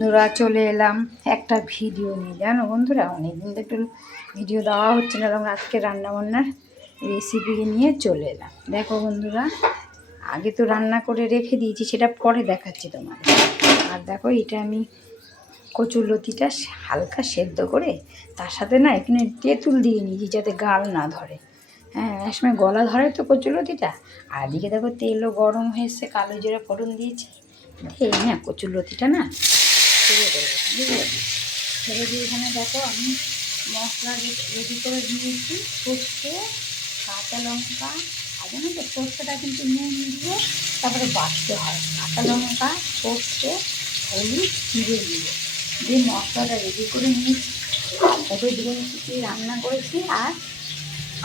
বন্ধুরা চলে এলাম একটা ভিডিও নিয়ে, জানো বন্ধুরা অনেকদিন একটু ভিডিও দেওয়া হচ্ছে না, আমরা আজকে রান্নাবান্নার রেসিপি নিয়ে চলে এলাম। দেখো বন্ধুরা, আগে তো রান্না করে রেখে দিয়েছি, সেটা পরে দেখাচ্ছি তোমার। আর দেখো এটা আমি কচুরলতিটা হালকা সেদ্ধ করে তার সাথে না এখানে তেঁতুল দিয়ে নিয়েছি যাতে গাল না ধরে। হ্যাঁ, এক সময় গলা ধরে তো কচুরলতিটা। আর এদিকে দেখো তেলও গরম হয়েছে, কালো জিরা ফোড়ন দিয়েছি। এই না কচুরলতিটা না ছেড়ে দেবো, বুঝলে? ছেড়ে দিয়ে এখানে দেখো আমি মশলা রেডি করে দিয়েছি। সর্ষে, কাঁচা লঙ্কা, আর জানো তো সর্ষেটা কিন্তু নুন দিয়ে তারপরে বাটতে হয়। কাঁচা লঙ্কা, সর্ষে, হলুদ, জিরে দিয়ে দিয়ে মশলাটা রেডি করে নিয়েছি। ওটা দিয়ে কিছু রান্না করেছি। আর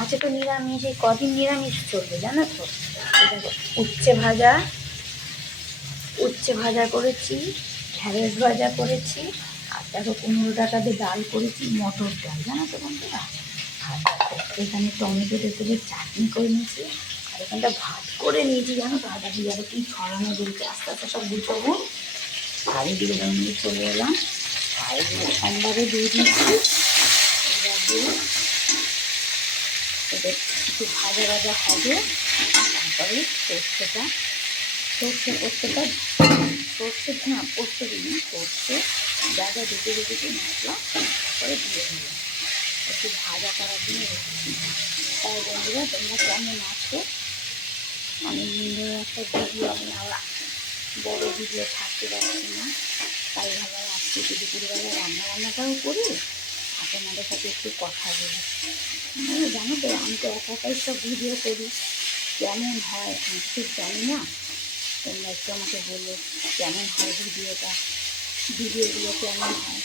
আছে তো নিরামিষ, এই কদিন নিরামিষ চলবে জানো তো। দেখো উচ্ছে ভাজা করেছি, ঢ্যাঁড়স ভাজা করেছি, আর দেখো 15 টাকা দিয়ে ডাল করেছি, মটর ডাল, জানো তো বন্ধুরা। আর দেখো এখানে টমেটো তেঁতুলের চাটনি করে নিয়েছি। আর এখানটা ভাত করে নিয়েছি, জানো তো। আদা দিয়ে কি ছড়ানো বলতে আস্তে আস্তে সব গুছাবো। আর এদিকে যেমন চলে এলাম, আর এগুলো সোমবারে দিয়ে দিচ্ছি। এবার দিয়ে এদের একটু ভাজা ভাজা হবে। তারপরে সর্ষে না পোস্ত দিই, সর্ষে যা যা দিতে মশলা তারপরে দিয়ে দেবো। একটু ভাজা করার জন্য রেখেছি। তাই বন্ধুরা তোমরা কেমন আছো? অনেক দিন ধরে একটা ভিডিও আমি আবার বড় ভিডিও থাকতে পারছি না, তাই ভাবলাম আজকে একটু দুপুরবেলা রান্নাটাও করি আর তোমাদের সাথে একটু কথা বলি। জানো তো আমি তো একাই সব ভিডিও করি, কেমন হয় আমি ঠিক জানি না। তোমরা একটু আমাকে বলো কেমন হয় ভিডিওগুলো কেমন হয়।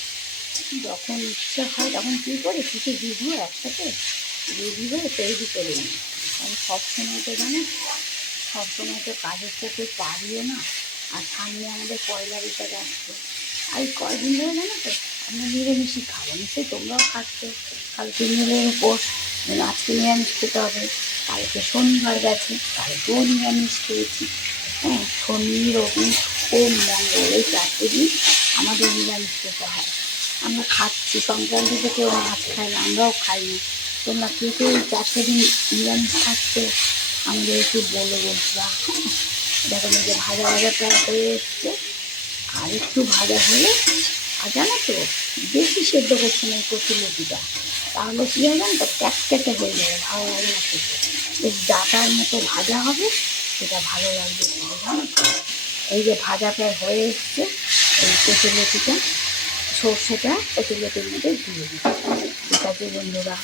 যখন ইচ্ছে হয় তখন কী করি, কিছু ভিডিও একসাথে রেডি হয়ে তৈরি করে নিই। কারণ সবসময় তো জানো, সবসময় তো কাজের সাথে পারিও না। আর সামনে আমাদের পয়লা বৈশাখ আসছে। আর কয়দিন ধরে জানো তো আমরা নিরামিষই খাবো, নিশ্চয়ই তোমরাও খাচ্ছ। কালকে নিরামিষ উপোস, আজকে নিরামিষ খেতে হবে। কালকে শনিবার গেছে, কালকেও নিরামিষ খেয়েছি। হ্যাঁ, শনি, রবি, সোম, মঙ্গল এই 4টে দিন আমাদের নিরামিষ খেতে হয়। আমরা খাচ্ছি, সংক্রান্তিতে কেউ মাছ খায় না, আমরাও খাই না। তোমরা কে কেউ এই 4টে দিন নিরামিষ খাচ্ছে আমাদের একটু বলো বন্ধুরা। দেখো যে ভাজা প্রায় হয়ে এসছে। আর একটু ভাজা হলে, আর জানো তো বেশি সেদ্ধ করছে না এই কচুরলতিটা, তাহলে কী হয় জানো তো ক্যাটক্যাটে হয়ে যাবে, ভালো লাগে না খেতে। বেশ ডাটার মতো ভাজা হবে, সেটা ভালো লাগবে জানো তো। এই যে ভাজা প্রায় হয়ে এসছে, এই কচুরলতিটা সর্ষেটা কচুরলতির মধ্যে দিয়ে দিই। ঠিক আছে বন্ধুরা,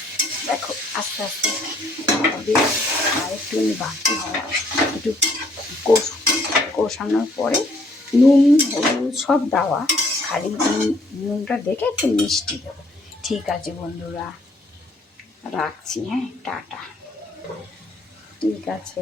দেখো আস্তে আস্তে বেশ আর একটু বাকি হয়। একটু কষানোর পরে নুন হলুদ সব দেওয়া, খালি নুনটা দেখে একটু মিষ্টি দেবো। ঠিক আছে বন্ধুরা, রাখছি। হ্যাঁ, টাটা। ঠিক আছে।